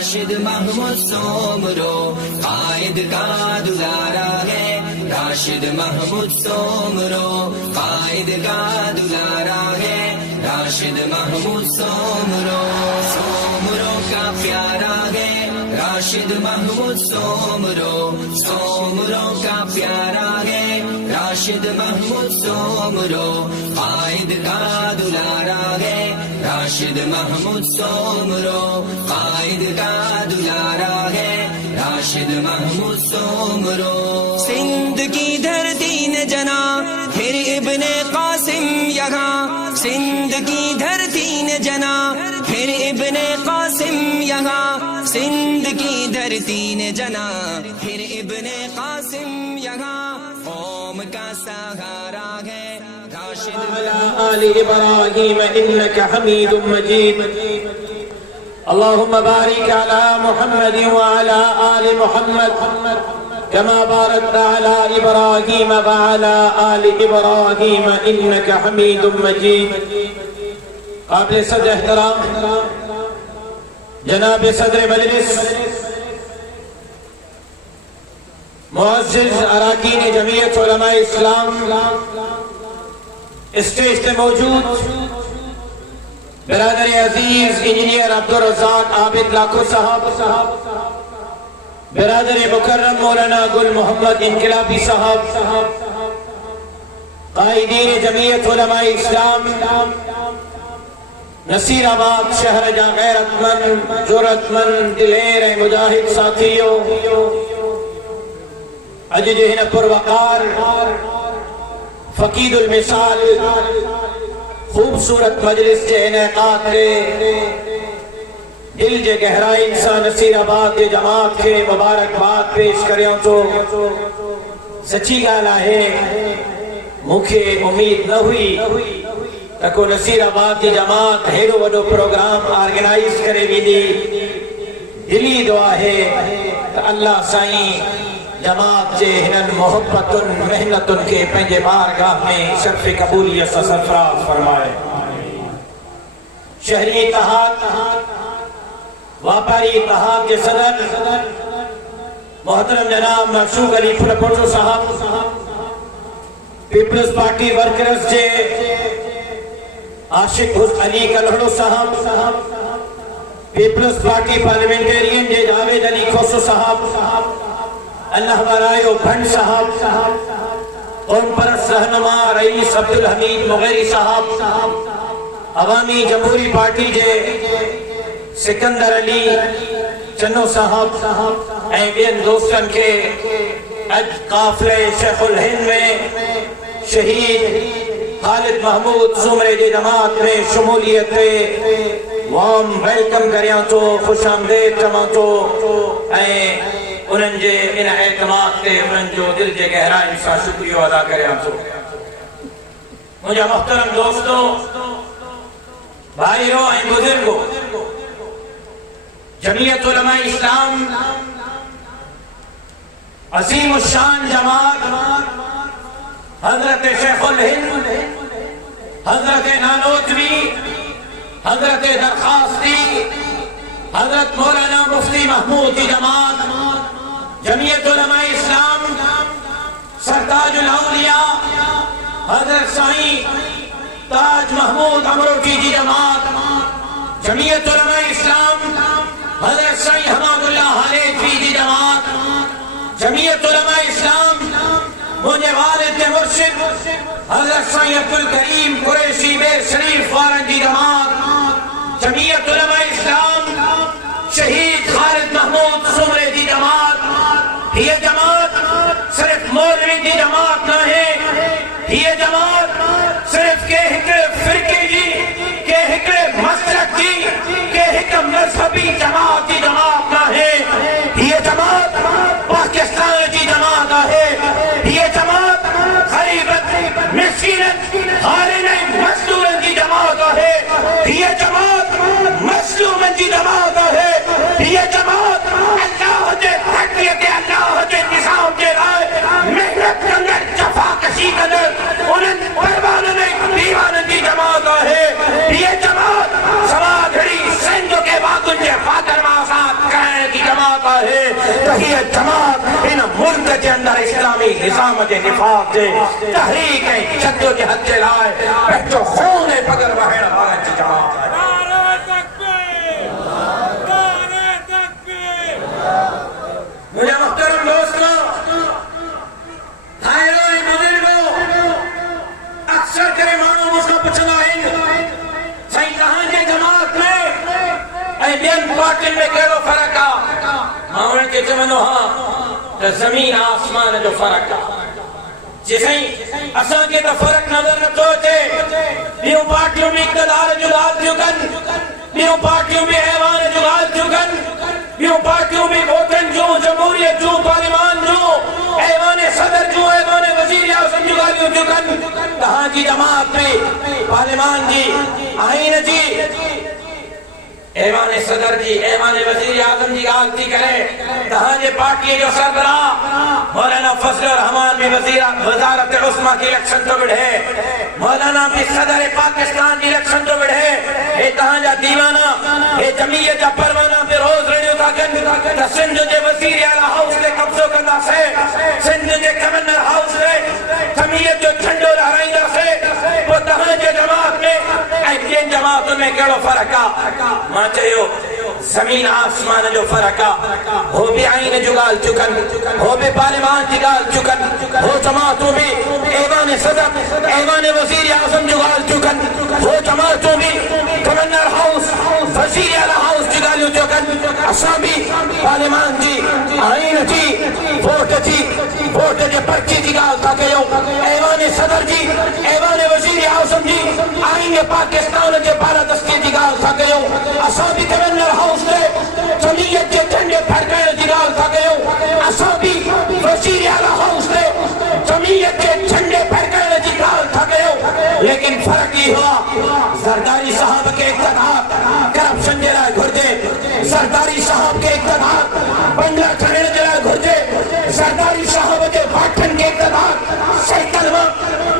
राशिद महमूद सोमरो कायद का दुलारा है, राशिद महमूद सोमरो कायद का दुलारा है, राशिद महमूद सोमरो सोमरो का प्यारा है, राशिद महमूद सोमरो सोमरो का प्यारा है, राशिद महमूद सोमरो कायद का दुलारा है, राशिद महमूद सोमरो कायद का दुलारा है, राशिद महमूद सोमरो। सिंध की धरती ने जना फिर इब्ने कासिम यहाँ, सिंध की धरती ने जना फिर इब्ने कासिम यहाँ, सिंध की धरती ने जना फिर इब्ने कासिम यहाँ, कौम का सहारा है राशिद आल इब्राहीम इन्नका हमीदुम मजीद। अल्लाहुम्मा बारिक अला मुहम्मद व अला आलि मुहम्मद कमा बारकता अला इब्राहीम व अला आलि इब्राहीम इन्नका हमीदुम मजीद। काबिल सदर एहतराम जनाब सदर मजलिस, मुअज़्ज़िज़ अरकान जमीयत उलमा इस्लाम, स्टेज पे मौजूद बिरादर अजीज इंजीनियर अब्दुल रज़ाक आबिद लाखो साहब, बिरादर मुकर्रम मौलाना गुल मोहम्मद इनकलाबी साहब, कायदीन जमीयत उलमा इस्लाम नसीराबाद शहर जा गैरतमंद जुर्रतमंद दिलेर मुजाहिद साथियों, अज जो हिन पुरवकार फकीदुल मिसाल खूबसूरत मजलिस के इनेकाद रे दिल जे गहराई सा नसीराबाद के जमात के मुबारकबाद पेश करियो तो सच्ची गाल है, मुखे उम्मीद न हुई तको नसीराबाद की जमात हेड़ो वडो प्रोग्राम ऑर्गेनाइज करे वीदी। दिली दुआ है तो अल्लाह साईं जमात जे हिनन मोहब्बतुन मेहनतुन के पंजे बारगाह में शर्फ कबूलियत से सरफराज फरमाए। शहरी इत्तेहाद व्यापारी इत्तेहाद के सदर मोहतरम जनाब मशूक अली फुलपोटो साहब, पीपल्स पार्टी वर्कर्स जे आशिक अली कलहड़ो साहब, पीपल्स पार्टी पार्लियामेंटेरियन जे जावेद अली खोसो साहब, अल्लाह वारायो भंड साहब, कौम परस्त रहनुमा रईस अब्दुल हमीद मुगैरी साहब, अवामी जमहूरी पार्टी जे सिकंदर अली चन्नो साहब ऐं ॿियनि दोस्तनि के अज काफ़िले शेखुल हिंद में शहीद खालिद महमूद सुमरे जे जमात में शमूलियत पे वार्म वेलकम करियां तो, खुश आमदेद चवां तो ऐं उन्हनि जे इन एतमाद ते उन्हनि जो दिल जे गहराई सां शुक्रियो अदा करियां थो। मुंहिंजा मुहतरम दोस्तों, भाइयों ऐं बुजुर्गो, जमीयत उलमा इस्लाम अजीम शान जमात हजरत शेखुल हिंद, हजरत नानोतवी, हजरत दरखास्ती, हजरत मौलाना मुफ्ती महमूद की जमात, जमीयत उलमा इस्लाम सरताजुल औलिया हजरत साईं ताज महमूद अमरोटी की जमात, जमीयत उलमा इस्लाम हजरत साईं हमादुल्लाह हालेफी की जमात, जमीयत उलमा इस्लाम मुझे वालिद के मुर्शिद हजरत साईं अब्दुल करीम कुरैशी बेर शरीफ वारन की जमात, जमीयत उलमा इस्लाम शहीद खालिद महमूद सुमरे की जमात। ये जमात सिर्फ मौलवी की जमात न है, ये जमात सिर्फ के हिकड़े फिरके जी, के हिकड़े मसलक जी, के हिकड़े मजहबी जमात की जमात न है, ये जमात पाकिस्तान की जमात है, ये जमात गरीबत मिस्कीनत हारिन मजदूरन की जमात है, ये जमात मजलूमन की जमात है, ये जमात अल्लाह के हक के अल्लाह के निज़ाम के राय मेहनत करने जफा कशी करने उन्हें परवाने नहीं दीवाने की जमात है, ये जमात समाधरी सिंध के बाद उनके फादर मासात वही जमात इन मुल्क के अंदर इस्लामी निजाम के निफाज से तहरीक जद्दोजहद के लाए बच्चों खून पगर वहन भारत जमात है। मुझे मुहतरम दोस्तों, भाइयों बुजुर्गों, अक्सर करे मानो मुझको पूछना है सही कहां के जमात में बेन पार्टी में कहिड़ो फर्क आहे? मां उन्हनि खे चवंदो हां त ज़मीन आसमान जो फर्क आहे। जे सही असांखे त फर्क नज़र नथो अचे, ॿियूं पार्टियूं बि इक़्तिदार जूं ॻाल्हि थियूं कनि, ॿियूं पार्टियूं बि ऐवान जूं ॻाल्हि थियूं कनि, ॿियूं पार्टियूं बि वोटनि जूं, जमहूरियत जूं, पार्लियामान जूं, ऐवान सदर जूं, ऐवान वज़ीर आज़म जूं ॻाल्हियूं थियूं कनि। तव्हांजी जमात में पार्लियामान जी, आईन जी, ऐवान सदर जी, ऐवान वज़ीर आज़म जी ॻाल्हि थी करे तव्हांजे पार्टीअ जो सरबराह मौलाना फज़लुर रहमान भी वज़ारत उस्मा की इलेक्शन तो विढ़े, मौलाना भी सदर पाकिस्तान की इलेक्शन तो विढ़े। हे तव्हांजा दीवाना, हे जमीयत जा परवाना पे रोज़ रड़ियो था कनि त सिंध जे वज़ीर आला हाउस ते कब्ज़ो कंदासीं, सिंध जे गवर्नर हाउस ते जमीयत जो झंडो लहराईंदासीं। पोइ तव्हांजे जमात में ऐं ॿियनि जमातुनि में कहिड़ो फ़र्क़ु आहे? मां चयो ज़मीन आसमान जो फर्क आहे। हो भी आईन जो ॻाल्हि थियूं कनि, हो भी पार्लियामान जी ॻाल्हि थियूं कनि, हो जमातूं भी ऐवान सदर, ऐवान वज़ीर आज़म जो ॻाल्हि थियूं कनि, हो जमातूं भी गवर्नर हाउस, वज़ीर आला हाउस जी ॻाल्हियूं थियूं कनि। असां भी पार्लियामान जी, आईन जी, वोट जे पर्ची जी ॻाल्हि था कयूं, ऐवान सदर जी, ऐवान वज़ीर आज़म जी, आईन पाकिस्तान जे बालादस्ती जी ॻाल्हि था कयूं। असां भी गवर्नर हाउस ते जमीयत जे झंडे फड़काइण जी ॻाल्हि था कयूं, असां भी वज़ीर आला हाउस ते जमीयत जे झंडे फड़काइण जी ॻाल्हि था कयूं। लेकिन फर्क इहो आहे, ज़रदारी साहब के इक़्तिदार करप्शन जे लाइ घुर्जे, ज़रदारी साहब के इक़्तिदार बंगला खणण जे लाइ घुर्जे, ज़रदारी साहब जे वाठनि के इक़्तिदार साइकिल मां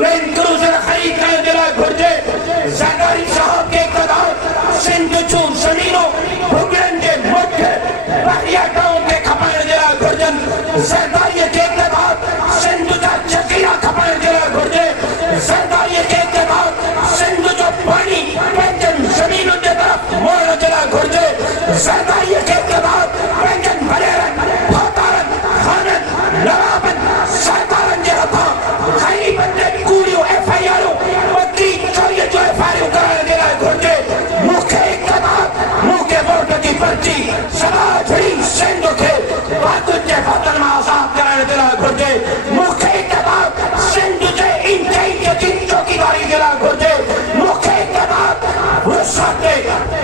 लैंड क्रूज़र ख़रीद करण जे लाइ घुर्जे, ज़रदारी साहब के इक़्तिदार सिंध जूं ज़मीनूं भुॻड़नि जे मुठ बहिरिया गांव खे खपाइण जे लाइ घुर्जनि, ज़रदारीअ जे इक़्तिदार सिंध जा जज़ीरा खपाइण जे लाइ घुर्जे, ज़रदारीअ जे इक़्तिदार सिंध जो पाणी पंहिंजनि ज़मीनुनि जे तरफ़ मोड़ण जे लाइ घुर्जे, ज़रदारीअ जे इक़्तिदार पंहिंजनि वॾेरनि, फातारनि, ख़ाननि, नवाबनि, सरदारनि जे हथां ग़रीबनि ते कूड़ियूं FIRूं, बदली चोरीअ जो FIRूं कराइण जे लाइ घुर्जे। मूंखे इक़्तिदार, मूंखे वोट जी पर्ची सदा झड़ी सिंध खे बाग़ुनि जे हथनि मां आज़ाद कराइण जे लाइ घुर्जे। मूंखे इक़्तिदार सिंध जे इंच जी चौकीदारी जे लाइ घुर्जे। मूंखे इक़्तिदार वुसात ते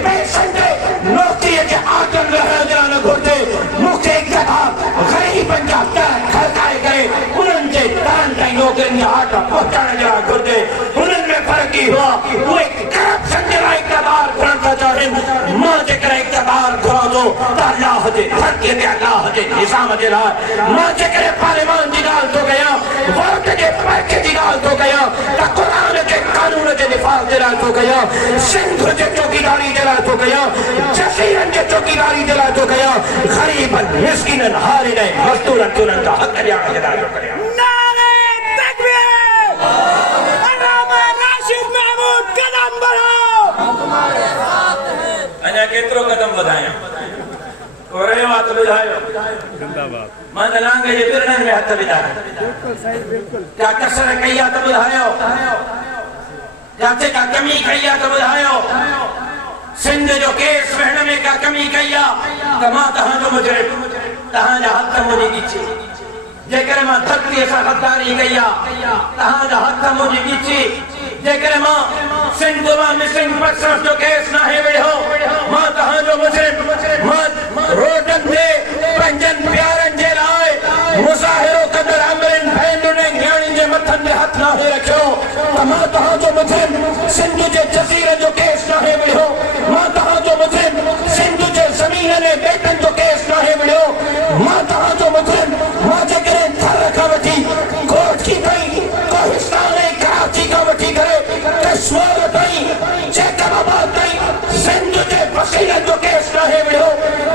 पैसनि ते नौकरीअ जे आदम रहण जे लाइ न घुर्जे। मूंखे इक़्तिदार ग़रीबनि जा दर खड़काए करे उन्हनि जे दरनि ताईं नौकरियुनि जा आटा पहुचाइण जे लाइ घुर्जे। उन्हनि में फ़र्क़ु इहो आहे, उहे करप्शन जे लाइ इक़्तिदार घुरण था चाहिनि। मां जेकर इक़्तिदार घुरां थो त अल्लाह जे धरतीअ ते अल्लाह जे निज़ाम जे लाइ, मां जेकर पार्लियामान जी ॻाल्हि थो कयां, वोट जे पर्चे जी ॻाल्हि थो कयां, त क़ुरान जे कानून जे निफ़ाज़ जे लाइ थो कयां, सिंध जे चौकीदारी जे लाइ थो कयां, जज़ीरनि जे चौकीदारी जे लाइ थो कयां, ग़रीबनि, मिस्किननि, हारिन, मज़दूरनि खे उन्हनि जा हक़ ॾियण जे लाइ थो कयां। अञा केतिरो कदम वधायां? रहियो आहे त ॿुधायो। मां त लांघे जे बिरड़नि में हथ विधाया, क्या कसर कई आहे त ॿुधायो, का कमी कई आहे त ॿुधायो। सिंध जो केस वेहण में का कमी कई आहे त मां तव्हांजो मुजरिम, तव्हांजा हथ मुंहिंजी ॾिची। जेकर मां धरतीअ सां गद्दारी कई आहे, तव्हांजा हथ मुंहिंजी ॾिची। जेकर मां सिंध मां मिसिंग पर्सन्स जो केस नाहे वेठो, मां तव्हांजो मुजरिम। मां रोडनि ते पंहिंजनि प्यारनि जे लाइ मुज़ाहिरो कंदड़ अमरनि भेनरुनि ऐं न्याणियुनि जे मथनि ते हथ नाहे रखियो त मां तव्हांजो मुजरिम। सिंध जे जज़ीरे जो केस नाहे वेठो, मां तव्हांजो मुजरिम। सिंध जे ज़मीननि ऐं बेटनि जो केस नाहे वेठो, मां तव्हांजो मुजरिम। मां जेकॾहिं थर खां वठी कोठी ताईं, कोहिस्तान ऐं कराची खां वठी करे कश्मीर ताईं, जैकबाबाद ताईं सिंध जे वसीलनि जो केस नाहे वेठो,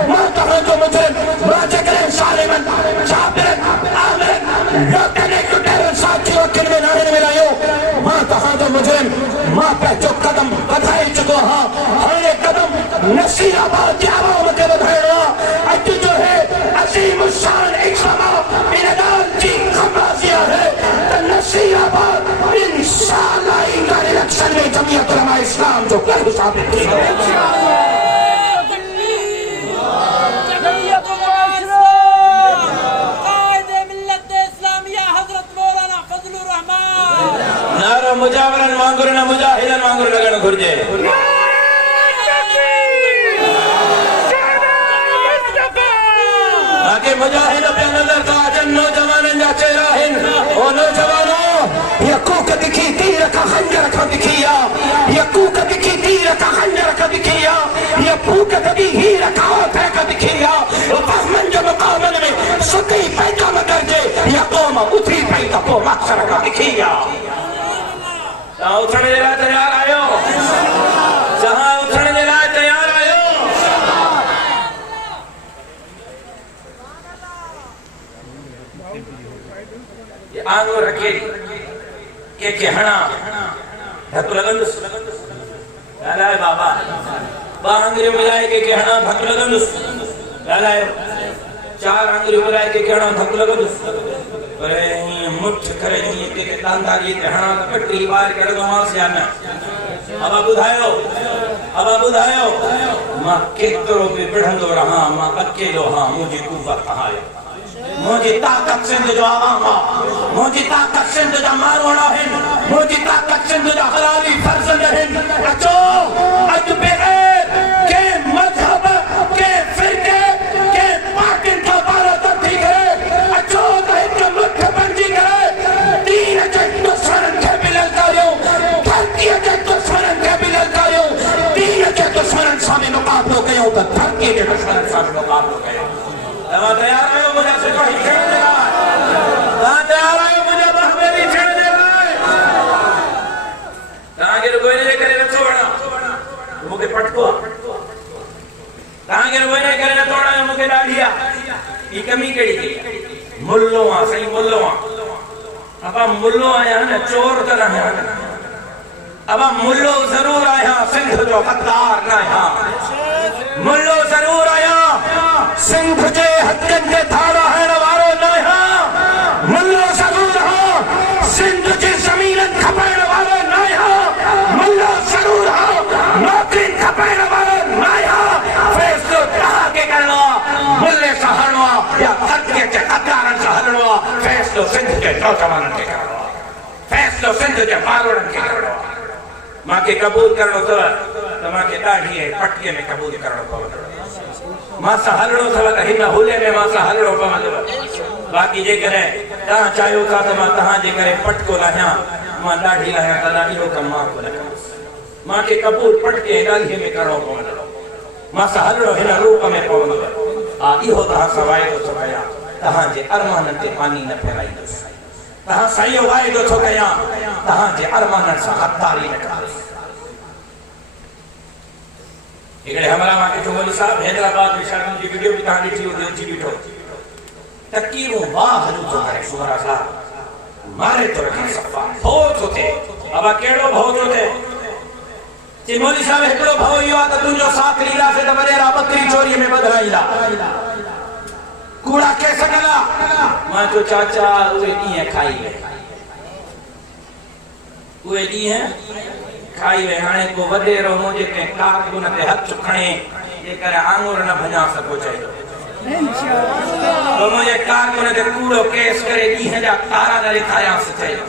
मां तव्हांजो मुजरिम। मां जेकॾहिं सालिमनि इंशाअल्लाह ईंदड़ इलेक्शन में जमीयत उलमा इस्लाम जो कल साबित थींदो। नारा मुजावरन वांगुरु न मुजाहिदन वांगुरु लगण घुर्जे। आगे मुजाहिद पे नजर था जन नौजवानन जा चेहरा हिन ओ नौजवानो यकूक दिखी तीर का खंजर का दिखिया यकूक दिखी तीर का खंजर का दिखिया यकूक दिखी हीर का होठे का दिखिया ओ फहमन जो मुकाबले में सुती पैदा मदरजे यकूम उठी पैदा को मक्सर का दिखिया। जहाँ उठने दे रहा तैयार आयो, जहाँ उठने दे रहा तैयार आयो। ये आंगो रखे के हना धक्को लगंदुस लालाय बाबा बांगरी मिलाए के हना धक्को लगंदुस लालाय चार आंगरी मिलाए के हना धक्को लगंदुस अरे मुठ करे नहीं के तांदारी ते हना कटरी बार कर दो मां से आना अब बुधायो मां केतरो पे बढ़ंदो रहा मां अकेलो हां मुझे कुव्वत कहायो मुझे ताकत सिंध जो आवामा मुझे ताकत सिंध जो मारोना है मुझे ताकत सिंध जो हलाली फर्जंद है। अचो अज बगैर के मजहब के फिरके के पार्टी का भारत थी करे अचो तो मुठ बंजी करे दीन के दुश्मन के बिलल कायो धरती के दुश्मन के बिलल कायो दीन के दुश्मन सामने मुकाबलो कयो तो धरती के दुश्मन सामने मुकाबलो कयो। तैयार आयो मुझे सिपाही छेड़ दे रहा है, तैयार आयो मुझे बहमेरी छेड़ दे रहा है। कहाँ के रुकोई नहीं करे रखो बना मुझे पटको कहाँ के रुकोई नहीं करे तोड़ा मुझे डालिया ये कमी कड़ी गई मुल्लों सही मुल्लों अब मुल्लों आया ना चोर तो ना है अब मुल्लो जरूर आया सिंध जो गद्दार ना है मुल्लो जरूर आया सिंध जे हकन के थाड़ा है नवारो ना है मुल्लो जरूर हो सिंध जे जमीनन खपण वारो ना है मुल्लो जरूर हो नौकरी खपण वारो ना है फैसलो कहा के करनो मुल्ले सहणो या धरती के गद्दारन सहणो फैसलो सिंध के नौजवानन के करनो फैसलो सिंध के मारोड़न के करनो मां के कबूल करनो तो मां के दाढ़ी है पटके में कबूल करनो पवंदो मां सा हलड़ो थव त हिन हुले में मां सा हलड़ो पवंदो बाकी जे करे ता चायो था तो मां तहां जे करे पटको लाया मां दाढ़ी लाया तला इहो कम मां को लगा मां के कबूल पटके दाढ़ी में करो पवंदो मां सा हलड़ो हिन रूप में पवंदो आ इहो तहां सवाए तो कया तहां जे अरमानन ते पानी न फेराईंदो तहां सही वाइदो तो कया तहां जे अरमानन सा गद्दारी न कयो। इकडे हमारा मां के चोमली साहब हैदराबाद में शादी की वीडियो भी कहानी थी वो जी बिठो तकीरो वाह हलू तो करे सुमरा साहब मारे तो रखे सफा बहुत होते अब केड़ो बहुत होते चिमोली साहब एकड़ो भाव यो आ त तुजो साथ लीला से त बरेरा बकरी चोरी में बदलाईला कूड़ा के सकला मां जो चाचा उए नी खाई ले उए नी है खाई वे हाने को वडेरो मुझे के कारकुन ते हथ चुखणे ये करे आंगुर न भजा सको चाहिए इंशाअल्लाह तो मुझे कारकुन ते कूड़ो केस करे दी है जा तारा न लिखाया से चाहिए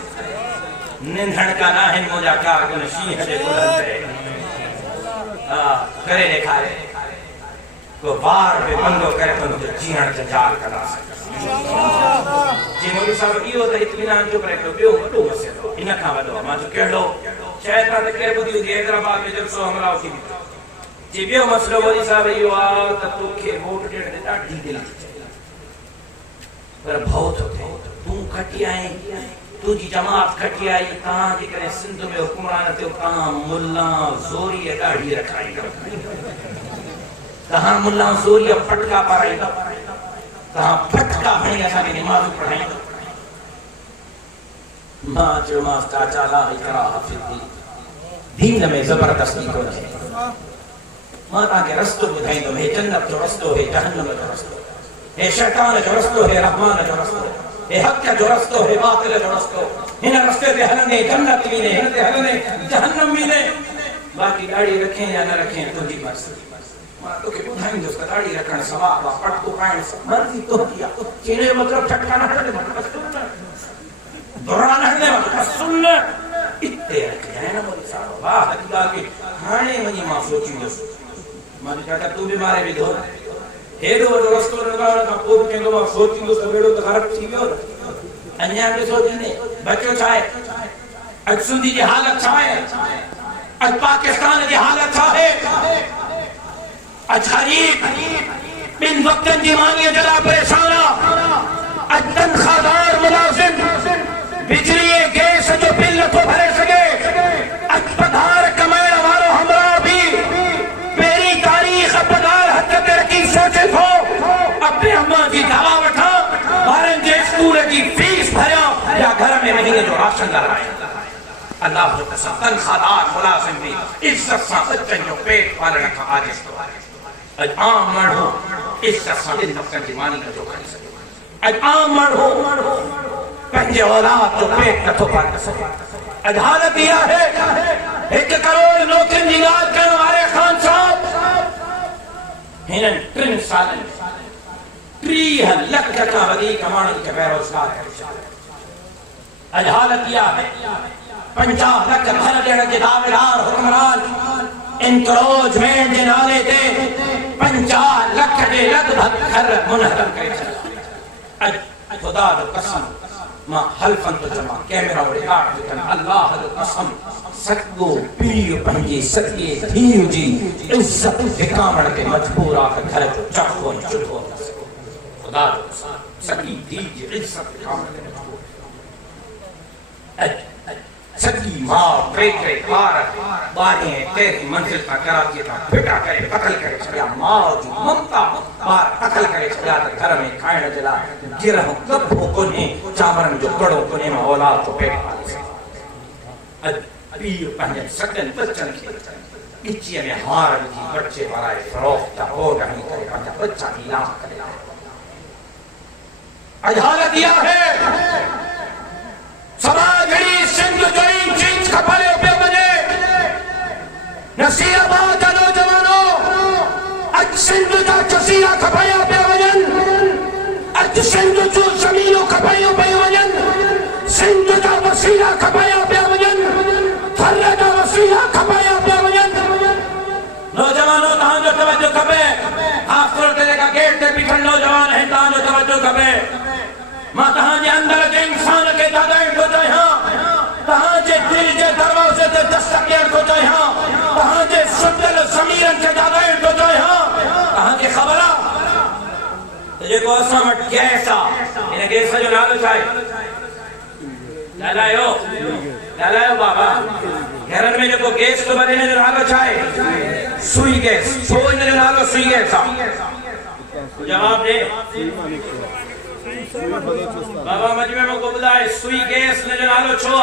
निंधन का ना है मुझे कारकुन शी है जे बुलंद है करे लिखाए को बार पे बंदो करे तो मुझे जीण जजार करा जी मोदी साहब इहो त इत्मीनान जो करे तो बियो वडो मसलो इन का वडो मां जो केड़ो शायद त के बुधी हुई हैदराबाद में जब सो हमला थी जी बियो मसलो मोदी साहब इहो आ त तोखे वोट डेढ़ दे ॾाढी दिल पर बहुत होते तू खटी आई तू जी जमात खटी आई कहां जे करे सिंध में हुक्मरान ते कहां मुल्ला जोरी ॾाढी रखाई कहां मुल्ला जोरी फटका पाराई कहां फटका हणी असा के नमाज पढ़ाई मां जो मास्टर चाला इकरा हाफिजी दीन में जबरदस्ती को है मां ता के रास्तो बुधाई दो है जन्नत जो रास्तो है जहन्नम जो रास्तो है शैतान जो रास्तो है रहमान जो रास्तो ए हक जो रस्तो है बातिल जो रस्तो इन रस्ते ते हलने जन्नत भी ने इन ते हलने जहन्नम भी ने बाकी दाढ़ी रखें या न रखें तो जी बस मां तो के बुधाई दोस्त दाढ़ी रखण सवाब पट को पाण मर्जी तो किया चेहरे मतलब ठटका न हटे मतलब दौरान हटने मतलब सुन इत्ते है ना मोदी साहब वाह हकीका के हाणे वनी मां सोची दस माने चाचा तू भी मारे भी धो हेडो रस्तो लगाण का पोइ केंदो मां सोची दस बेड़ो त खराब थी वियो अन्या भी सोची ने बच्चो छाए अज सिंधी की हालत छाए अज पाकिस्तान की हालत छाए अज गरीब बिन वक्तन जी मांगे जरा परेशान अज तनख्वाहदार मुलाजिम बिजली गैस जो बिल तो भरे सके अज पगार कमाने वालों हमरा भी मेरी तारीख पगार हद तरक्की सोचे थो अपने अम्मा की दवा वठा बारन जे स्कूल की फीस भरिया या घर में महीने जो राशन लगाए अल्लाह जो कसम तनख्वाहदार मुलाजिम भी इज्जत से बच्चन जो पेट पालन का आजिज तो अज आम मर्दो इज्जत से इन वक्तन की मानी का जो खरी सके अज आम मर्दो पंजे औलाद तो पेट न तो पाल सके अज हालत यह है 1 करोड़ नौकरी निगाह करने वाले खान साहब हिनन 3 साल 30 लाख का वधी कमाने के बेरोजगार है अज हालत यह है 50 लाख घर देने के दावेदार हुक्मरान इंक्रोचमेंट के नाले ते 50 लाख के लगभग घर मुनहदम करे अज खुदा दी कसम मां हल्फन तो जमा कैमरा रिकॉर्ड कन अल्लाह दी कसम सको पीर पंजी सके धीउ जी इज्जत दिखावण के मजबूर आ घर जो चखो चुखो खुदा दी कसम सकी धी जी इज्जत दिखावण के मजबूर सकी मां पेटे पार बाने तेरी मंजिल पर कराची था बेटा करे कत्ल करे छया मां जी ममता बार कत्ल करे छया त घर में खाइण जला गिरह कबो कोने चावरन जो कड़ो कोने में औलाद तो पेट पाले अज पीर पंजे सकन बच्चन के इच्ची में हार जी बच्चे वाला फरोख्त हो नहीं करे पंजा बच्चा नीलाम करे अज हालत यह है समाजड़ी सिंध जो इन चीज खपले पे बने नसीराबाद का नौजवानों अज सिंध का चसीरा खपया पे वजन अज सिंध जो जमीनों खपयो पे वजन सिंध का वसीला खपया पे वजन थल्ले का वसीला खपया पे वजन नौजवानों तहां जो तवज्जो खपे खास तौर ते का गेट ते बिठल नौजवान है तहां जो तवज्जो खपे मां तहां जे अंदर जे इंसान के दादाई को चाहिए तहां जे दिल जे दरवाजे ते दस्तक को चाहिए तहां जे सुंदर जमीरन के दादाई को चाहिए तहां के खबरा जे को समट कैसा इन गैस जो नालो चाहे लालायो बाबा घर में जो गैस तो बने जो नालो चाहे सुई गैस छो इन जो नालो सुई गैस जवाब दे बाबा मजमे में को बुलाए सुई गैस ने जो नालो छो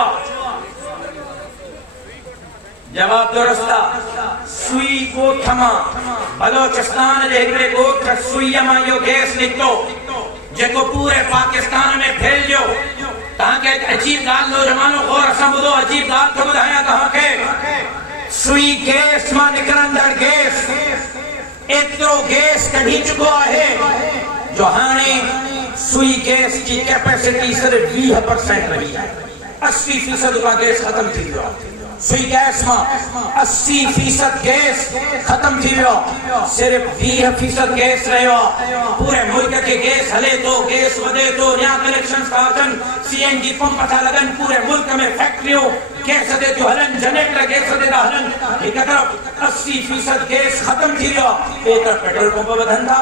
जवाब दुरुस्ता सुई गोठमा बलोचिस्तान जे एकड़े गोठ सुईया मां यो गैस निकतो जेको पूरे पाकिस्तान में फैल जो तां के अजीब गाल नौजवानों गौर से बुधो अजीब गाल तो बुधाया तां के सुई गैस मां निकरंदड़ गैस एतरो गैस कढी चुको है जो हाने सुई गैस की कैपेसिटी सिर्फ 20% रही है 80% का गैस खत्म थी गयो सुई गैस में 80% गैस खत्म थी गयो सिर्फ 20% गैस रहो पूरे मुल्क के गैस हले तो गैस वधे तो नया कनेक्शंस का अचन सीएनजी पंप था लगन पूरे मुल्क में फैक्ट्रियों गैस दे जो हलन जनरेटर गैस दे हलन एक तरफ 80% गैस खत्म थी गयो एक तरफ पेट्रोल पंप वधन था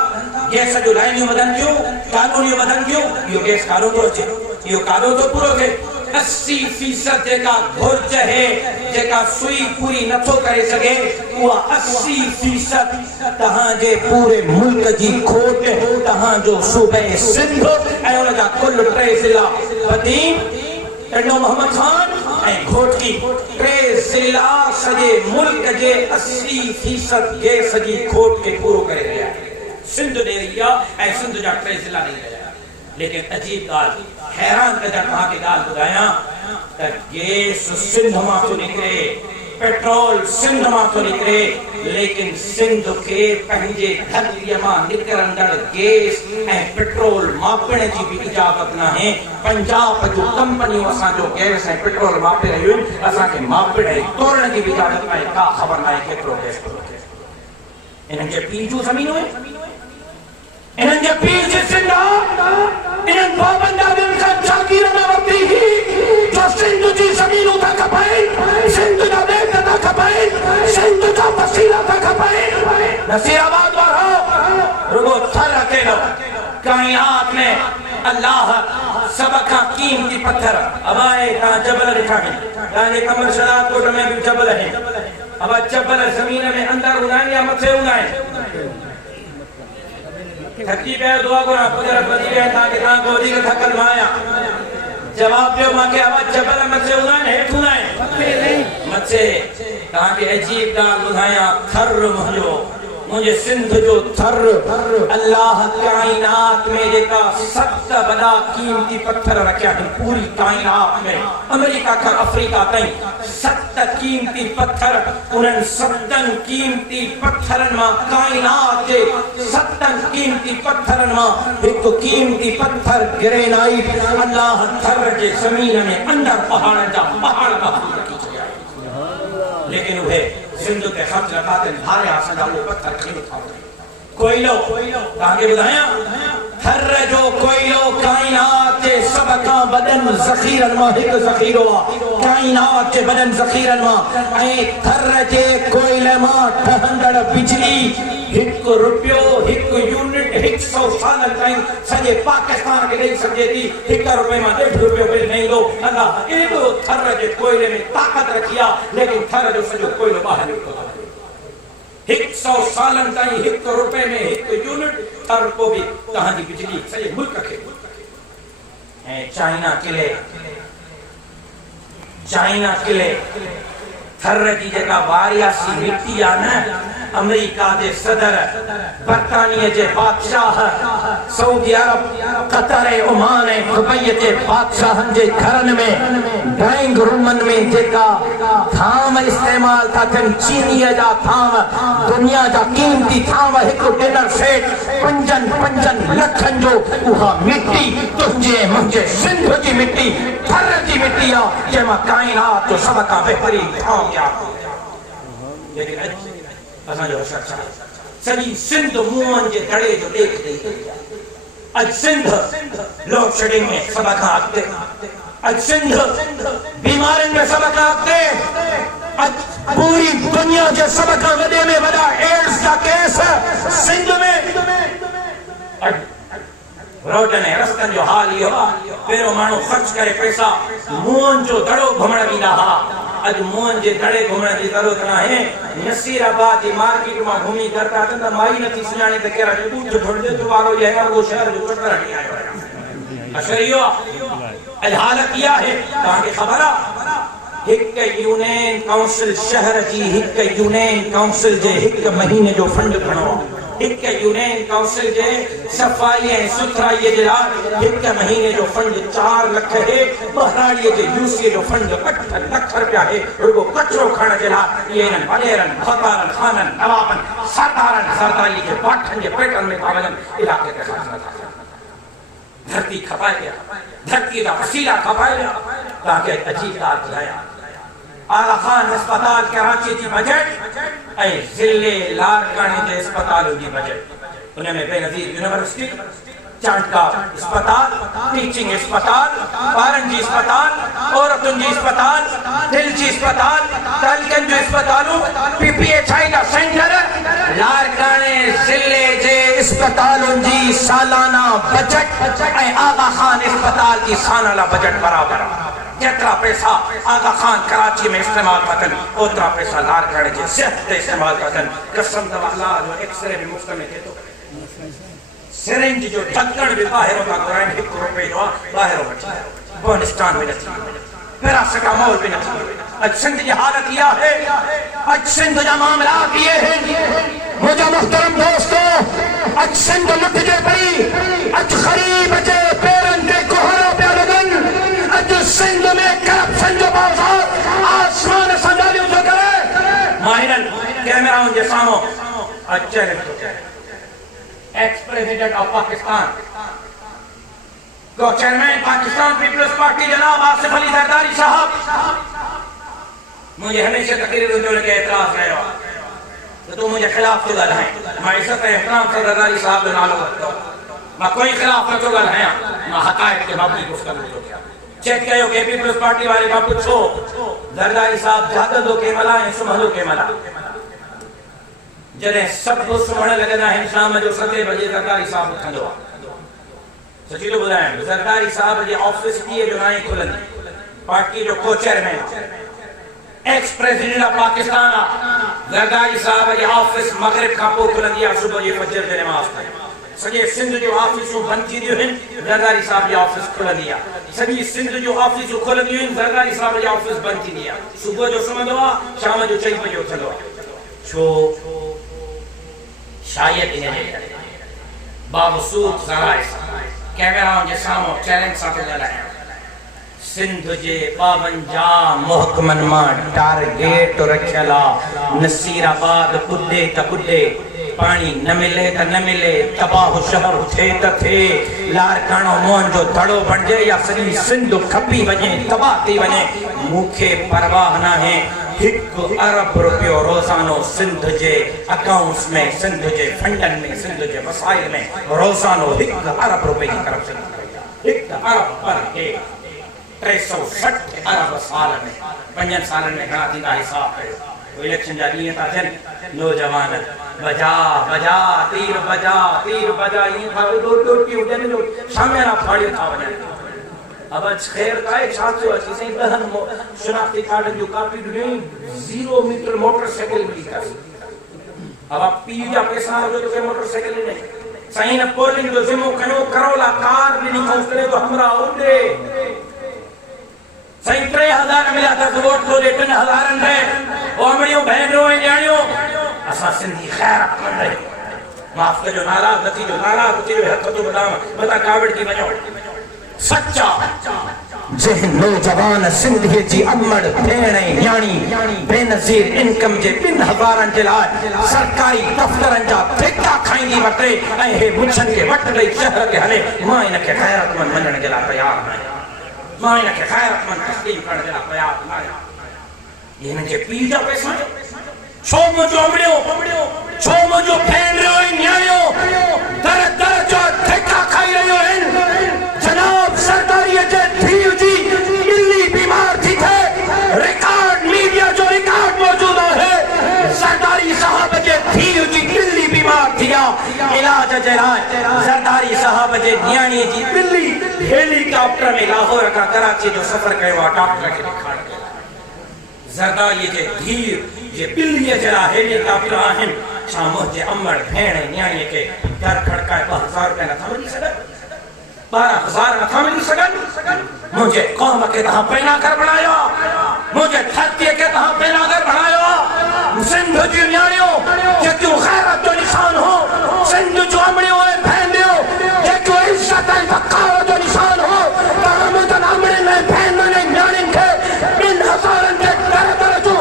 गैस जो लाइनियों वधन जो कानूनियों वधन जो यो गैस कारो तो चे यो कारो तो पूरो थे 80% जेका घुर्ज है जेका सुई पूरी नथो करे सके वो 80% तहां जे पूरे मुल्क जी खोट तहां जो सूबे सिंध ऐं उन जा कुल 3 जिला बदीन टंडो मोहम्मद खान ऐं घोटकी 3 जिला सजे मुल्क जे 80% गैस जी खोट के पूरो करे रहिया सिंध दे रहिया ऐं सिंध जा 3 जिला नहीं रहिया लेकिन अजीब गाल हैरान कदर तव्हां खे ॻाल्हि ॿुधायां त गैस सिंध मां थो निकिरे, पेट्रोल सिंध मां थो निकिरे, लेकिन सिंध खे पंहिंजे धरतीअ मां निकिरंदड़ गैस ऐं पेट्रोल मापण जी बि इजाज़त नाहे। पंजाब जूं कंपनियूं असांजो गैस ऐं पेट्रोल मापे रहियूं आहिनि, असांखे मापण ऐं तोड़ण जी बि इजाज़त नाहे। का ख़बर नाहे केतिरो गैस थो निकिरे। इन्हनि जे पीउ जूं ज़मीनूं आहिनि, इन्हनि जे पीउ जी सिंध इन्हनि पाबंद आदमियुनि खां जागीर में वरिती हुई जो सिंध जी ज़मीनूं था खपाइनि, सिंध जा ॿेट था खपाइनि, सिंध जा वसीला था खपाइनि। नसीराबाद वारो रुगो थर अकेलो कायनात में अल्लाह सब खां कीमती पत्थर अबाए तव्हां जबल ॾिठा आहिनि, तव्हांजे कमर शराबकोट में बि जबल आहिनि। अब जबल ज़मीन में अंदर हूंदा आहिनि या मथे हूंदा आहिनि? थकी पिया दुआ करो कुदरत वधी आहे तव्हांखे, तव्हांखे वधीक थकल मां आहियां। जवाब ॾियो मूंखे। अब जबल मथे हूंदा आहिनि हेठि हूंदा आहिनि? मथे। तव्हांखे अजीब ॻाल्हि ॿुधायां, थर मुंहिंजो मुझे सिंध जो थर अल्लाह कायनात में जेका 7 वॾा कीमती पत्थर रखिया आहिनि, पूरी कायनात में अमेरिका खां अफ्रीका ताईं 7 कीमती पत्थर, उन्हनि 7 कीमती पत्थरनि मां कायनात जे 7 कीमती पत्थरनि मां हिकु कीमती पत्थर ग्रेनाइट अल्लाह थर जे ज़मीन में अंदर पहाड़नि जा पहाड़ महफूज़ रखी छॾिया। लेकिन उहे सिंध ते ख़त लॻाते भारे असांजा उहे पत्थर खणी था वञनि। कोयलो तव्हांखे ॿुधायां, थर जो कोयलो कायनात जे सभ खां वॾनि ज़ख़ीरनि मां हिकु ज़ख़ीरो आहे, कायनात जे वॾनि ज़ख़ीरनि मां। ऐं थर जे कोयले मां ठहंदड़ बिजली 1 रुपयो 1 यूनिट 100 सालनि ताईं सॼे पाकिस्तान खे ॾेई सघे थी। 1 रुपए मां 1.5 रुपयो बिल न ईंदो। अल्लाह एॾो थर जे कोयले में ताक़त रखी आहे, लेकिन थर जो सॼो कोयलो ॿाहिरि निकितो आहे। 100 सालनि ताईं 1 रुपए में 1 यूनिट थर पोइ बि तव्हांजी बिजली सॼे मुल्क खे। ऐं चाइना किले थर जी जेका वारियासी मिट्टी आहे न, अमेरिका जे सदर, बरतानिया जे बादशाह, सऊदी अरब, कतर, ओमान ऐं दुबई जे बादशाहनि जे घरनि में ड्राइंग रूमनि में जेका थाम इस्तेमाल था थियनि, चीनीअ जा थाम, दुनिया जा क़ीमती थाम, हिकु डिनर सेट 5 लखनि जो, उहा मिट्टी तुंहिंजे मुंहिंजे सिंध जी मिट्टी, थर जी मिट्टी आहे, जंहिंमां कायनात जो सभ खां बहितरीन थाम आहे। लेकिन असांजो सॼी सिंध मुंहनि जे दड़े जो ॾेख ॾेई रही आहे। अॼु सिंध लोड शेडिंग में सभ खां अॻिते, अॼु सिंध बीमारियुनि में सभ खां अॻिते, अॼु पूरी दुनिया जे सभ खां वॾे में वॾा एड्स जा केस सिंध में। रोडनि ऐं रस्तनि जो हाल इहो आहे, पहिरियों माण्हू ख़र्च करे पैसा मुंहनि जो दड़ो घुमण वींदा हुआ। अॼु मुंहनि जे दड़े घुमण जी ज़रूरत नाहे। नसीराबाद जी मार्केट मां घुमी घर था अचनि त माई नथी सुञाणे त कहिड़ा ॾूध घुड़जे जो वारो ई आहे, उहो शहर जो चक्कर हटी आयो आहे। असर इहो आहे। अॼु हालत इहा आहे, तव्हांखे ख़बर आहे, हिकु यूनियन काउंसिल शहर जी, हिकु यूनियन काउंसिल जे 1 महीने जो फंड खणो आहे। हिकु यूनियन काउंसिल जे सफ़ाई ऐं सुथराईअ जे लाइ 1 महीने जो फंड 4 लख है। बहराड़ीअ जे यूसीअ जो फंड 8 लख रुपया है। रुगो कचरो खणण जे लाइ इन्हनि वॾेरनि, ख़तारनि, ख़ाननि, नवाबनि, सरदारनि, सरदारी जे पाठनि जे पेटनि में था वञनि, इलाइक़े ते ख़र्च नथा कनि। धरती खपाए पिया, धरती जा वसीला खपाए पिया। तव्हांखे अजीब ॻाल्हि ॿुधायां, आला खान अस्पताल कराची जी बजट ऐं ज़िले लारकानी जे अस्पताल जी बजट, उनमें बेनज़ीर यूनिवर्सिटी, चांटका अस्पताल, टीचिंग अस्पताल, ॿारनि जी अस्पताल, औरतुनि जी अस्पताल, दिल जी अस्पताल, तालिकनि जो अस्पतालूं, PPHI जा सेंटर, लारकाने ज़िले जे अस्पतालुनि जी सालाना बजट ऐं आगा खान अस्पताल जी सालाना बजट बराबर आहे। जेतिरा पैसा आगा खान कराची में इस्तेमाल था कनि, ओतिरा पैसा लारकाने जे सिहत ते इस्तेमाल था कनि। कसम अथव अल्लाह जो एक्सरे बि मुफ़्त में थिए थो। सिरिंज जो ढक्कण बि ॿाहिरों था घुराइनि, 1 रुपए जो आहे, ॿाहिरों वठी अफगानिस्तान में नथी, पैरासिटामोल बि नथी। अॼु सिंध जी हालत इहा है, अॼु सिंध जा मामलात इहे आहिनि मुंहिंजा मुहतरम दोस्तो। अॼु सिंध लुटिजे पई, अॼु ग़रीब जे कैमराउन जे सामो challenge ex president of Pakistan को चेयरमैन पाकिस्तान पीपल्स पार्टी जनाब आसिफ अली जरदारी साहब मुझे हमेशा तकरीर जो के एतराज रहे तो तू मुझे खिलाफ तो गल है मैं इज्जत एहतराम से जरदारी साहब के नाल मैं कोई खिलाफ न तो गल है मैं हकायत के बाबू गुफ्तगू तो क्या चेक कयो के पीपल्स पार्टी वाले का पूछो जरदारी साहब जादो दो के मला है सुमहलो के मला जने सब सुमण लगना है शाम जो 7 बजे जरदारी साहब उठंदो सची तो बुधाए जरदारी साहब जे ऑफिस की जो नाई खुलंदी पार्टी जो को chairman x president of Pakistan Zardari साहब जे ऑफिस मगरिब का पो खुलंदी सुबह जे फजर जे नमाज ताई सजे सिंध जो ऑफिस बंद थी दिन जरदारी साहब जे ऑफिस खुलंदी सजी सिंध जो ऑफिस खुलंदी जरदारी साहब जे ऑफिस बंद थी सुबह जो सुमंदो शाम जो 6 बजे उथंदो छो शायद इन्हें बावजूद जराए कैमरा जे सामो चैलेंज सा तो ॻाल्हायां सिंध जे 52 महकमन मां टारगेट रखियल नसीराबाद पुॾे त पुॾे पानी न मिले त न मिले तबाह शहर थे त थे लारकानो मोहन जो धड़ो बणजे या सॼी सिंध खपी वञे तबाह थी वञे मूंखे परवाह न है 1 अरब रुपयो रोजानो सिंध जे अकाउंट्स में सिंध जे फंडन में सिंध जे वसाइल में रोजानो 1 अरब रुपए की करप्शन 1 अरब पर डे 360 अरब साल में 5 सालन में घणा थींदा हिसाब कयो इलेक्शन जा ॾींहं था थियनि नौजवान बजा बजा तीर बजा ये था डोटी उडन जो शामेरा फाड़ी था वने अब खैर काए छाचो अछि सही दहन शनाख्ती कार्ड जो कापी ॾिनी 0 मीटर मोटरसाइकिल मिली था अब पी जा पैसा जो के मोटरसाइकिल ने सही न पोलिंग जो जिमो कयो करोला कार ॾिनी खौसले तो हमरा उडे सही 3000 मिला था वोट तो 3000 ने ओ हमरियो भेणो ॼाणियो असा सिंधी खैरत मंद माफ कजो नाराज नथी जो हथ तो बदाम मता कावड़ की वञो सच्चा जे नौजवान सिंधी जी अमड़ भेण यानी बेनज़ीर इनकम जे 2000 जे लाइ सरकारी दफ्तरन जा ठेका खाईंदी वटे ऐं हे मुछन के वट ॾेई शहर के हले मां इनके खैरतमंद मञण जे लाइ तयार आहियां मां इनके खैरतमंद तस्लीम करण जे लाइ तयार आहियां इन्हनि जे पीउ जा पैसा छो मुझो अमड़ियो छो मुझो भेण रहियो न्याणियो दर जो ठेका खाई रहियो आहिनि जनाब सरदारी जे धीउ जी दिल्ली बीमार थी थे रिकॉर्ड मीडिया जो रिकॉर्ड मौजूद है सरदारी साहब जे धीउ जी दिल्ली बीमार थिया इलाज जे लाइ सरदारी साहब जे न्याणी जी दिल्ली हेलीकॉप्टर में लाहौर का कराची जो सफर कयो डॉक्टर के दिखाड़ जरदारी जे धीउ जे बिल्ली जरा हेलीकॉप्टर आहिनि छा मुंहिंजे अमड़ भेण न्याणी के दर खड़काए 2000 रुपया नथा मिली सघनि 12000 नथा मिली सघनि मुंहिंजे क़ौम के तव्हां पैना घर बणायो मुंहिंजे धरतीअ के तव्हां पैना घर बणायो सिंध जी न्याणियूं जेकियूं ग़ैरत जो निशान हो सिंध जो अमड़ियूं ऐं भेनरियूं जेकियूं इज़त ऐं वक़ार जो निशान हो तव्हां मुंहिंजनि अमड़ियुनि ऐं भेनरुनि ऐं न्याणियुनि खे 2000 जे दर जूं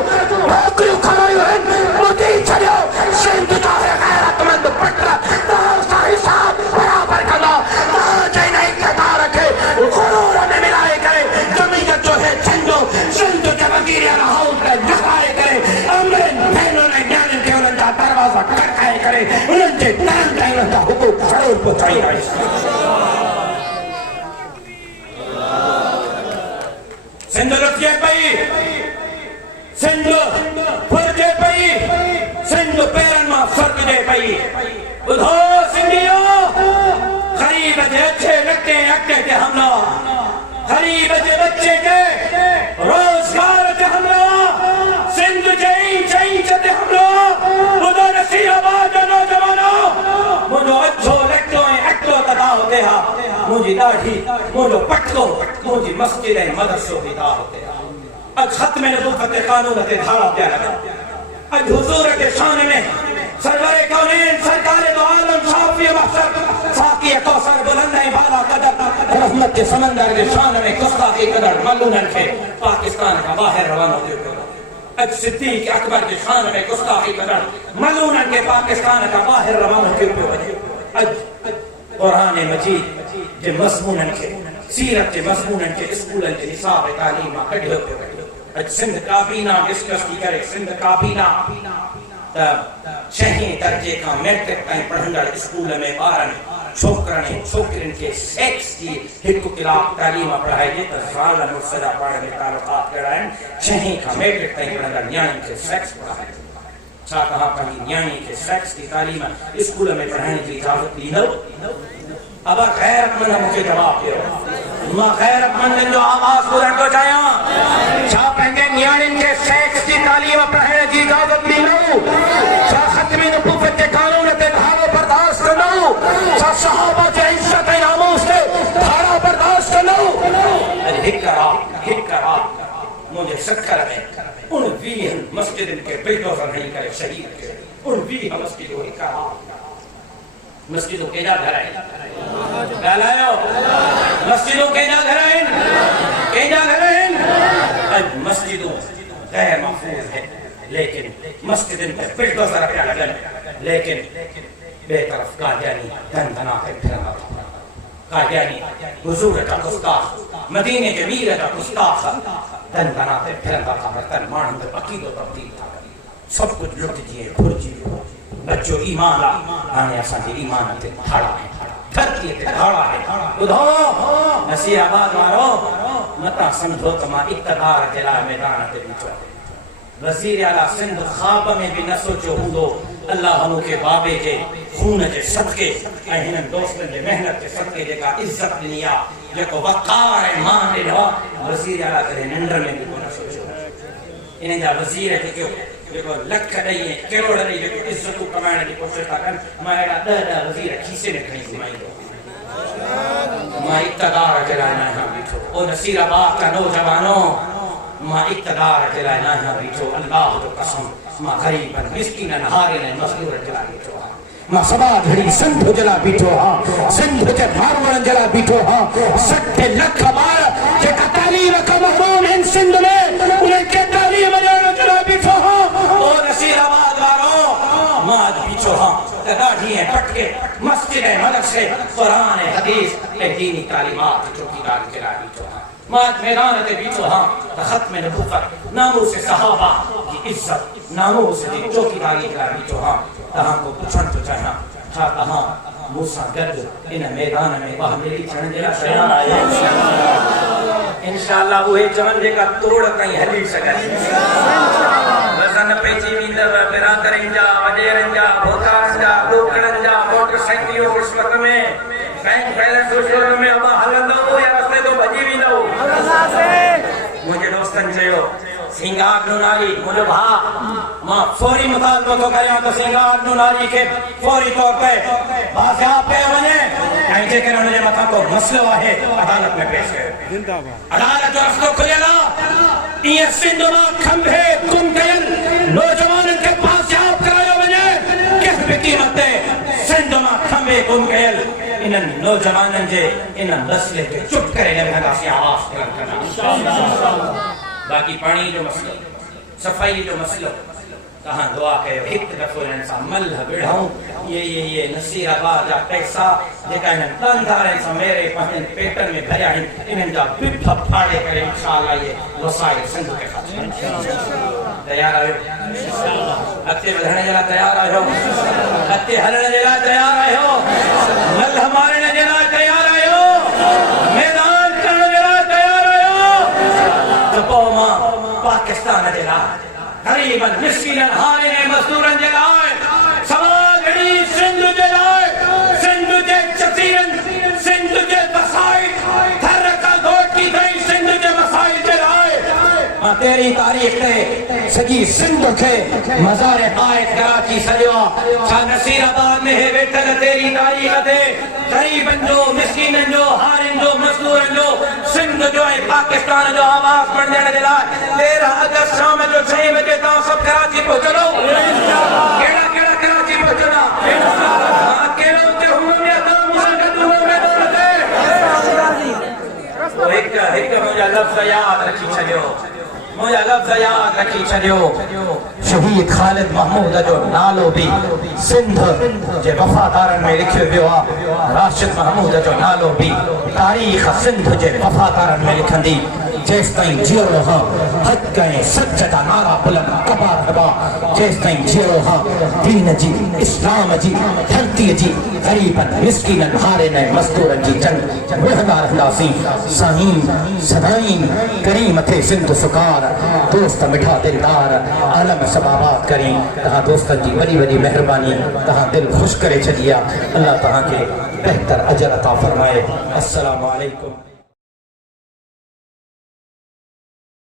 नौकरियूं खणायूं आहिनि ॿुधी छॾियो सिंध जा ग़ैरतमंद पुट तव्हां सां हिसाब बराबरि कंदा तव्हां जे इन इक़्तिदार खे ग़ुरूर में मिलाए करे जमीयत जो है छंदो सिंध जे वज़ीर आला हाउस में ॾेखारे करे अमड़ियुनि भेनरुनि ऐं न्याणियुनि खे उन्हनि जा दरवाज़ा खड़काए करे उन्हनि जे दरनि ताईं उन्हनि जा हुक़ूक़ ज़रूर पहुचाईंदा सिंध लुटिजे पई सिंध फुरजे पई सिंध पेरनि मां फुरकजे पई ॿुधो सिंधियो ग़रीब जे अच्छे लटे अटे ते हमला ग़रीब जे बच्चे के रोज़गार ते हमला सिंध जे इंच ते हमला ॿुधो नसीराबाद जो नौजवानो मुंहिंजो अछो लटो ऐं अटो तबाह हुते हा मुंहिंजी ॾाढी मुंहिंजो पटको मुंहिंजी मस्जिद ऐं मदरसो बि दाह हुते हा अॼु ख़त्म नबूवत ते क़ानून ते धारा पिया लॻनि अॼु हुज़ूर के शान में सरवरे कौनैन सरकार दो आलम शाफ़ी मक़सद साक़ी कौसर बुलंद ऐं बाला क़दर रहमत के समंदर के शान में गुस्ताखी क़दर मलूननि खे पाकिस्तान खां ॿाहिरि रवानो थियो अज सिद्दीक अकबर की शान में गुस्ताखी करन मलून के पाकिस्तान का बाहर रवाना के वजह अज कुरान मजीद जे मज़मून के सीरत के मज़मून के स्कूल के निसाब तालीम कढियो पे अज सिंध काबीना डिस्कस की करे सिंध काबीना त छहें दर्जे का मैट्रिक ताईं पढ़ंदड़ स्कूल में ॿारनि छोकरनि छोकिरियुनि खे सेक्स जी हिकु कलाक तालीम पढ़ाइजे त ज़ाल मुर्सदा पाण में तालुकात कहिड़ा आहिनि छहें खां मैट्रिक ताईं पढ़ंदड़ न्याणी खे सेक्स पढ़ाइजे छा तव्हां पंहिंजी न्याणी खे सेक्स जी तालीम स्कूल में पढ़ाइण जी इजाज़त ॾींदव अब ग़ैरतमंद मूंखे जवाब ॾियो मां ग़ैरतमंदनि जो आवाज़ ॿुधण थो चाहियां छा पंहिंजे न्याणियुनि खे सेक्स जी तालीम पढ़ाइण जी इजाज़त ॾींदव छा ख़त्मी नबूवत जे कानून ते धारो बर्दाश्त कंदव छा सहाबा जे इज़्ज़त ऐं नामूस ते धारा बर्दाश्त कंदव हिक रात मुंहिंजे सखर में 19 मस्जिदनि खे बिल्डोज़र हणी करे शहीद कयो 19 मस्जिदूं हिक रात मस्जिदों केजा घर आहिनि ॻाल्हायो मस्जिदों केजा घर आहिनि अॼु मस्जिदों गैर महफूज़ है लेकिन मस्जिदनि पे बिल्डोज़र पिया लॻनि लेकिन ॿिए तरफ़ कादियानी धन धना के फिरंदा कादियानी हुज़ूर जा गुस्ताख़ मदीने के मीर जा गुस्ताख़ धन धना के फिरंदा था बर्तन माण्हुनि जो अक़ीदो तब्दील था कनि सभु कुझु लुटिजी भुलिजी वियो बच्चो ईमान आ हाणे असांजे ईमान ते धाड़ा है धरती ते धाड़ा है ॿुधो नसीराबाद वारो मता समझो त मां इक़्तिदार जे लाइ मैदान ते बीठो वज़ीर आला सिंध ख़्वाब में भी न सोचियो हूंदो अल्लाह मूंखे बाबे जे खून जे सदके ऐं हिननि दोस्तनि जे मेहनत जे सदके जेका इज़त ॾिनी आहे जेको वक़ार ऐं मान ॾिनो आहे वज़ीर आला कॾहिं निंड में बि कोन सोचियो इन जा वज़ीर जेको लख ॾेई करोड़ ॾेई जेको इज़तूं कमाइण जी कोशिशि था कनि मां अहिड़ा 10 वज़ीर खीसे में खणी घुमाईंदो मां इक़्तिदार जे लाइ न आहियां बीठो ओ नसीराबाद का नौजवानो मां इक़्तिदार जे लाइ न आहियां बीठो अल्लाह जो कसम मां ग़रीबनि मिस्कीननि हारियुनि मज़दूरनि जे लाइ बीठो आहियां मां सभा घड़ी सिंध जे लाइ बीठो आहियां सिंध जे माण्हुनि जे लाइ बीठो आहियां 60 लख ॿार जेका तालीम खां महरूम आहिनि सिंध में उन्हनि खे तालीम ॾियण जे लाइ बीठो आहियां ओ नसीराबाद वारो मां अॼु बीठो आहियां त ॾाढी ऐं पटके मस्जिद ऐं मदरसे क़ुरान ऐं हदीस ऐं दीनी तालीमात चौकीदार जे लाइ बीठो आहियां मां मैदान ते बीठो आहियां त ख़त्म नबूवत नामूस सहाबा की इज़्ज़त नामूस जी चौकीदारी जे लाइ बीठो आहियां तव्हां को पुछण थो चाहियां छा तव्हां मूंसां गॾु इन मैदान में बाहमिली थियण जे लाइ तयार आहियो इंशाअल्लाह उहे चवनि जेका तोड़ ताईं हली सघनि वज़न पइजी वेंदव बिरादरनि जा वॾेरनि जा भोतारनि जा ॾोकड़नि जा मोटरसाइकिलियूं रिश्वत में बैंक बैलेंस रिश्वत में अबा हलंदो या रस्ते तो भॼी वेंदो मुंहिंजे दोस्तनि चयो सिंगार नूनाली मुंहिंजो भाउ मां फौरी मुतालबो थो करियां त सिंगार नूनाली खे फौरी तौर ते बाज़ियाब कयो वञे ऐं जेकर हुनजे मथां को मसइलो आहे अदालत में पेश कयो अदालत जो रस्तो खुलियल आहे ईअं सिंध मां खंभे गुम कयल नौजवाननि खे बाज़ियाब करायो वञे कंहिं बि क़ीमत ते सिंध मां खंभे गुम कयल इन्हनि नौजवाननि जे इन मसइले खे चुप करे रखंदासीं आवाज़ बुलंद कंदासीं बाकी पानी जो मसलो सफाई जो मसलो तहां दुआ कयो हिकु दफ़ो इन्हनि सां मल विढ़ूं ये नसीराबाद जा पैसा जेका इन्हनि धंधारनि सां मेरे पंहिंजनि पेटनि में भरिया आहिनि इन्हनि जा बिठ फाड़े करे इंशाअल्लाह ये वसाइल सिंध खे ख़त्म तयार आहियो अॻिते वधण जे लाइ तयार आहियो अॻिते हलण जे लाइ तयार आहियो मल मारण जे लाइ तयार आहियो मैदान करण जे लाइ तयार आहियो त पोइ मां पाकिस्तान जे लाइ ग़रीबनि मिस्कीननि हारियुनि मज़दूरनि जे लाइ समाज घड़ी सिंध जे लाइ सिंध जे जज़ीरनि सिंध जे मसाइल थर खां घोटी ताईं सिंध जे मसाइल जे लाइ मां 13 तारीख़ ते सॼी सिंध खे मज़ार आयत कराची सॼो छा नसीराबाद में हे वेठल 13 तारीख़ ते ग़रीबनि जो मिस्कीननि जो हारियुनि जो मज़दूरनि जो सिंध जो ऐं पाकिस्तान जो आवाज़ बणजण जे लाइ 13 अगस्त शाम जो 6 बजे तव्हां सभु कराची पहुचंदो कहिड़ा कहिड़ा कराची पहुचंदा अकेलो हुते हूंदो या तव्हां मूंसां गॾु हूंदो मैदान ते हिकु मुंहिंजा लफ़्ज़ यादि रखी छॾियो मुंहिंजा लफ़्ज़ यादि रखी छॾियो। शहीद ख़ालिद महमूद जो नालो बि सिंध जे वफ़ादारनि में लिखियो वियो आहे। राशिद महमूद जो नालो बि तारीख़ सिंध जे वफ़ादारनि में लिखंदी। जेसि ताईं जियो रहां हक़ ऐं सच जा नारा बुलंद कबा रहबा। जेसि ताईं जियो रहां दीन जी इस्लाम जी धरतीअ जी ग़रीबनि मिस्कीननि हारियुनि ऐं मज़दूरनि जी जंग विढ़ंदा रहंदासीं। साईं सदाईं करीम थे सिंध सुकार दोस्त मिठा दिलदार आलम सबाबात करी। तहां दोस्तनि जी वॾी वॾी महिरबानी, तहां दिल ख़ुशि करे छॾी आहे। अल्लाह तव्हांखे बहितर अजर अता फ़रमाए। अस्सलामु अलैकुम।